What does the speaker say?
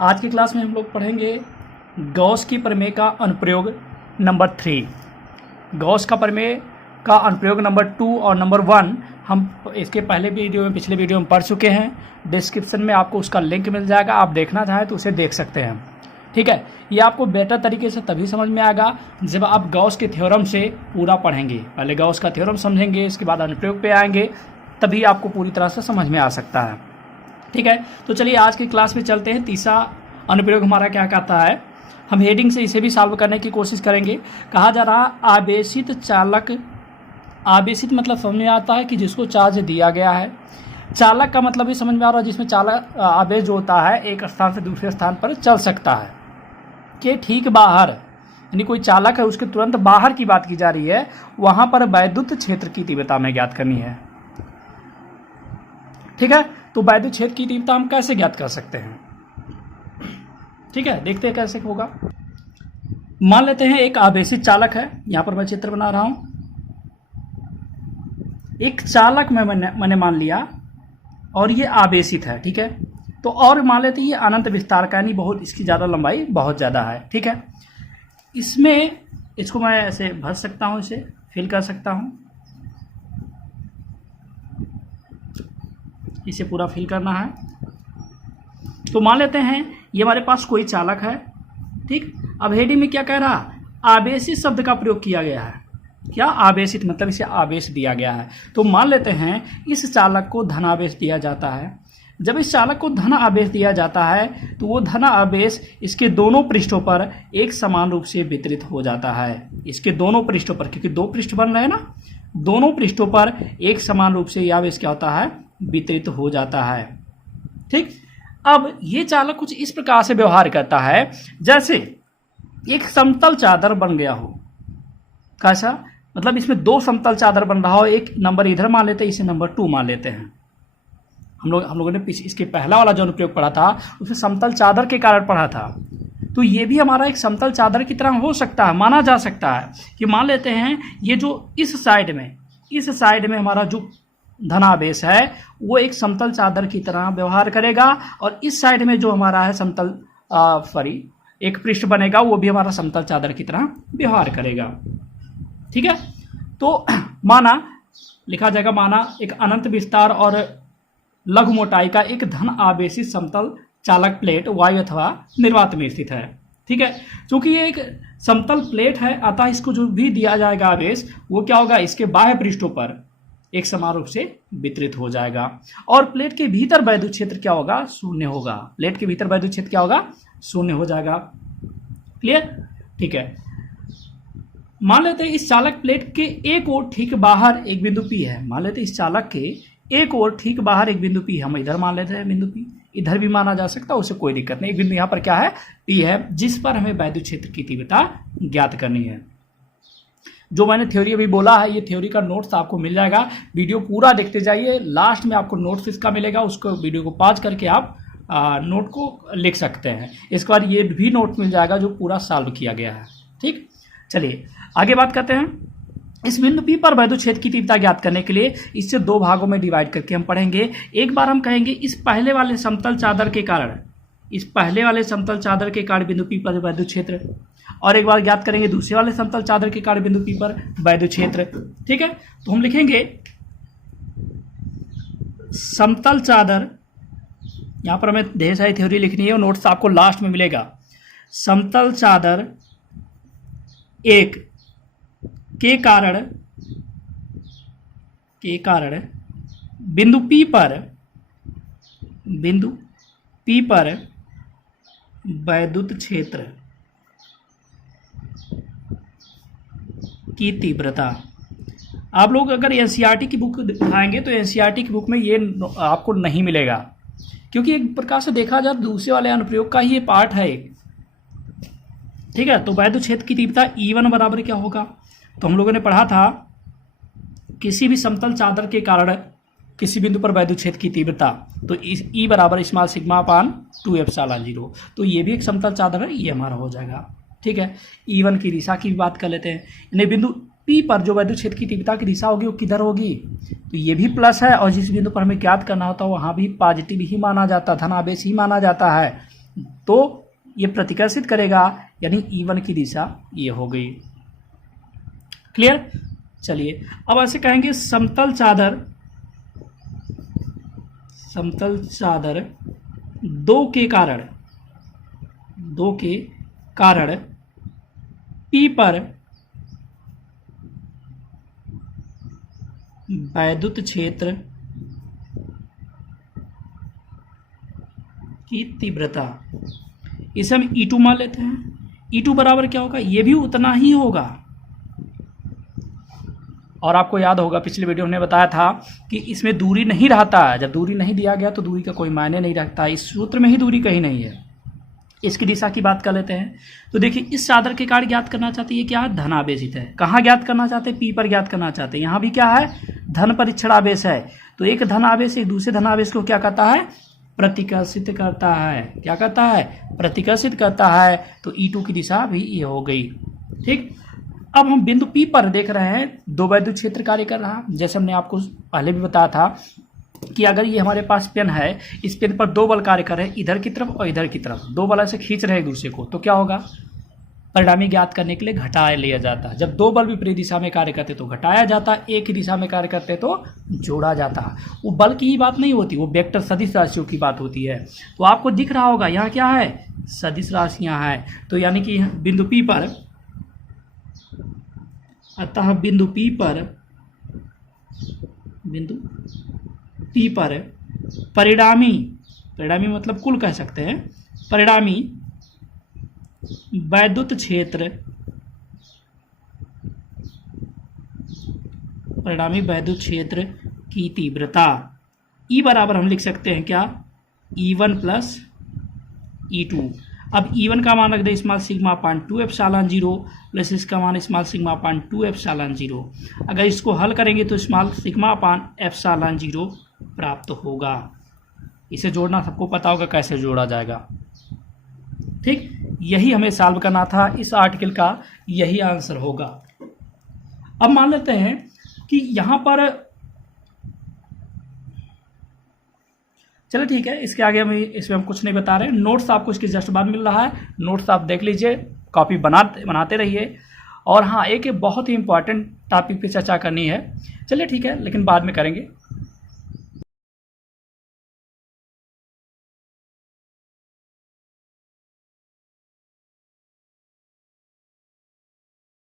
आज की क्लास में हम लोग पढ़ेंगे गॉस की प्रमेय का अनुप्रयोग नंबर 3। गॉस का प्रमेय का अनुप्रयोग नंबर 2 और नंबर 1 हम इसके पिछले वीडियो में पढ़ चुके हैं। डिस्क्रिप्शन में आपको उसका लिंक मिल जाएगा, आप देखना चाहें तो उसे देख सकते हैं। ठीक है, ये आपको बेटर तरीके से तभी समझ में आएगा जब आप गॉस के थ्योरम से पूरा पढ़ेंगे। पहले गॉस का थ्योरम समझेंगे, इसके बाद अनुप्रयोग पे आएंगे, तभी आपको पूरी तरह से समझ में आ सकता है। ठीक है, तो चलिए आज की क्लास में चलते हैं। तीसरा अनुप्रयोग हमारा क्या कहता है, हम हेडिंग से इसे भी सॉल्व करने की कोशिश करेंगे। कहा जा रहा आवेशित चालक, आवेशित मतलब समझ में आता है कि जिसको चार्ज दिया गया है। चालक का मतलब भी समझ में आ रहा है जिसमें चालक आवेश जो होता है एक स्थान से दूसरे स्थान पर चल सकता है। के ठीक बाहर, यानी कोई चालक है उसके तुरंत बाहर की बात की जा रही है, वहां पर वैद्युत क्षेत्र की तीव्रता हमें ज्ञात करनी है। ठीक है, तो वैद्युत क्षेत्र की तीव्रता हम कैसे ज्ञात कर सकते हैं। ठीक है, देखते हैं कैसे होगा। मान लेते हैं एक आवेशित चालक है, यहां पर मैं चित्र बना रहा हूं। एक चालक मैंने मान लिया और ये आवेशित है। ठीक है, तो और मान लेते हैं ये अनंत विस्तार का, यानी बहुत इसकी ज़्यादा लंबाई बहुत ज़्यादा है। ठीक है, इसमें इसको मैं ऐसे भर सकता हूँ, इसे फिल कर सकता हूँ, इसे पूरा फिल करना है। तो मान लेते हैं ये हमारे पास कोई चालक है। ठीक, अब हेडिंग में क्या कह रहा, आवेशित शब्द का प्रयोग किया गया है। क्या आवेशित मतलब इसे आवेश दिया गया है। तो मान लेते हैं इस चालक को धनावेश दिया जाता है। जब इस चालक को धन आवेश दिया जाता है तो वो धन आवेश इसके दोनों पृष्ठों पर एक समान रूप से वितरित हो जाता है। इसके दोनों पृष्ठों पर, क्योंकि दो पृष्ठ बन रहे हैं ना, दोनों पृष्ठों पर एक समान रूप से यह आवेश क्या होता है, वितरित हो जाता है। ठीक, अब ये चालक कुछ इस प्रकार से व्यवहार करता है जैसे एक समतल चादर बन गया हो। कैसा मतलब, इसमें दो समतल चादर बन रहा हो, एक नंबर इधर मान लेते हैं, इसे नंबर 2 मान लेते हैं। हम लोगों ने इसके पहला वाला जो अनुप्रयोग पढ़ा था उसमें समतल चादर के कारण पढ़ा था। तो ये भी हमारा एक समतल चादर की तरह हो सकता है, माना जा सकता है कि मान लेते हैं ये जो इस साइड में हमारा जो धनावेश है वो एक समतल चादर की तरह व्यवहार करेगा, और इस साइड में जो हमारा है एक पृष्ठ बनेगा वो भी हमारा समतल चादर की तरह व्यवहार करेगा। ठीक है, तो माना लिखा जाएगा, माना एक अनंत विस्तार और लघु मोटाई का एक धन आवेशित समतल चालक प्लेट वायु अथवा निर्वात में स्थित है। ठीक है, क्योंकि ये एक समतल प्लेट है, अतः इसको जो भी दिया जाएगा आवेश वो क्या होगा, इसके बाह्य पृष्ठों पर एक समान रूप से वितरित हो जाएगा। और प्लेट के भीतर वैद्युत क्षेत्र क्या होगा, शून्य होगा। प्लेट के भीतर वैद्युत क्षेत्र क्या होगा, शून्य हो जाएगा। क्लियर। ठीक है, मान लेते हैं इस चालक प्लेट के एक ओर ठीक बाहर एक बिंदु P है। मान लेते हैं इस चालक के एक ओर ठीक बाहर एक बिंदु P, हम इधर मान लेते हैं बिंदु P, इधर भी माना जा सकता है, उससे कोई दिक्कत नहीं। एक बिंदु यहाँ पर क्या है, P है, जिस पर हमें वैद्युत क्षेत्र की तीव्रता ज्ञात करनी है। जो मैंने थ्योरी अभी बोला है, ये थ्योरी का नोट्स आपको मिल जाएगा, वीडियो पूरा देखते जाइए, लास्ट में आपको नोट्स इसका मिलेगा, उसको वीडियो को पॉज करके आप नोट को लिख सकते हैं। इसके बाद ये भी नोट मिल जाएगा जो पूरा सॉल्व किया गया है। ठीक, चलिए आगे बात करते हैं। इस बिंदु P पर वैद्युत क्षेत्र की तीव्रता ज्ञात करने के लिए इससे दो भागों में डिवाइड करके हम पढ़ेंगे। एक बार हम कहेंगे इस पहले वाले समतल चादर के कारण, बिंदु P पर वैद्युत क्षेत्र, और एक बार ज्ञात करेंगे दूसरे वाले समतल चादर के कारण बिंदु P पर वैद्युत क्षेत्र। ठीक है, तो हम लिखेंगे समतल चादर, यहां पर हमें ढेर सारी थ्योरी लिखनी है और नोट्स आपको लास्ट में मिलेगा। समतल चादर एक के कारण बिंदु P पर वैद्युत क्षेत्र की तीव्रता। आप लोग अगर एनसीईआरटी की बुक दिखाएंगे तो एनसीईआरटी की बुक में ये आपको नहीं मिलेगा, क्योंकि एक प्रकार से देखा जाए दूसरे वाले अनुप्रयोग का ही ये पार्ट है एक। ठीक है, तो वैद्युत क्षेत्र की तीव्रता E1 बराबर क्या होगा, तो हम लोगों ने पढ़ा था किसी भी समतल चादर के कारण किसी बिंदु पर वैद्युत क्षेत्र की तीव्रता, तो E बराबर स्मॉल सिग्मा अपान 2 एप्सिलॉन 0। तो ये भी एक समतल चादर है, ये हमारा हो जाएगा। ठीक है, E1 की दिशा की भी बात कर लेते हैं, यानी बिंदु P पर जो वैद्युत क्षेत्र की तीव्रता की दिशा होगी वो किधर होगी, तो ये भी प्लस है, और जिस बिंदु पर हमें ज्ञात करना होता है वहां भी पॉजिटिव ही माना जाता है, धनावेश ही माना जाता है। तो ये प्रतिकर्षित करेगा, यानी E1 की दिशा ये हो गई। क्लियर? चलिए अब ऐसे कहेंगे समतल चादर दो के कारण P पर वैद्युत क्षेत्र की तीव्रता, इसे हम E2 मान लेते हैं। E2 बराबर क्या होगा? ये भी उतना ही होगा। और आपको याद होगा पिछले वीडियो में बताया था कि इसमें दूरी नहीं रहता है। जब दूरी नहीं दिया गया तो दूरी का कोई मायने नहीं रखता। इस सूत्र में ही दूरी कहीं नहीं है। इसकी दिशा की बात कर लेते हैं। तो देखिए इस चादर के कार्य ज्ञात करना चाहते हैं, ये क्या है? धन आवेशित है। कहाँ ज्ञात करना चाहते हैं? P पर ज्ञात करना चाहते हैं। यहाँ भी क्या है? धन परीक्षण आवेश है। तो एक धन आवेश एक दूसरे धन आवेश को क्या करता है? प्रतिकर्षित करता है। क्या करता है? प्रतिकर्षित करता है। तो E2 की दिशा भी ये हो गई। ठीक, अब हम बिंदु P पर देख रहे हैं दो वैद्युत क्षेत्र कार्य कर रहा। जैसे हमने आपको पहले भी बताया था कि अगर ये हमारे पास पेन है, इस पेन पर दो बल कार्य कर रहे हैं, इधर की तरफ और इधर की तरफ, दो बल ऐसे खींच रहे हैं एक दूसरे को, तो क्या होगा? परिणामी ज्ञात करने के लिए घटाया लिया जाता है। जब दो बल विपरीत दिशा में कार्य करते तो घटाया जाता, एक ही दिशा में कार्य करते तो जोड़ा जाता। वो बल की ही बात नहीं होती, वो वेक्टर सदिश राशियों की बात होती है। तो आपको दिख रहा होगा यहाँ क्या है? सदिश राशियाँ हैं। तो यानी कि बिंदु P पर, अतः बिंदु P पर परिणामी मतलब कुल कह सकते हैं, परिणामी वैद्युत क्षेत्र की तीव्रता E बराबर हम लिख सकते हैं क्या? E1 plus E2। अब E1 का मान रख दे small sigma upon 2 epsilon 0 plus इसका मान स्मॉल सिग्मा अपान 2 एप्सिलॉन 0। अगर इसको हल करेंगे तो स्मॉल सिग्मा अपान एप्सिलॉन 0 प्राप्त होगा। इसे जोड़ना सबको पता होगा कैसे जोड़ा जाएगा। ठीक, यही हमें सॉल्व करना था। इस आर्टिकल का यही आंसर होगा। अब मान लेते हैं कि यहाँ पर, चलो ठीक है, इसके आगे इसमें हम कुछ नहीं बता रहे। नोट्स आपको इसके जस्ट बाद मिल रहा है, नोट्स आप देख लीजिए, कॉपी बनाते रहिए। और हाँ, एक बहुत ही इंपॉर्टेंट टॉपिक पे चर्चा करनी है। चलिए ठीक है, लेकिन बाद में करेंगे।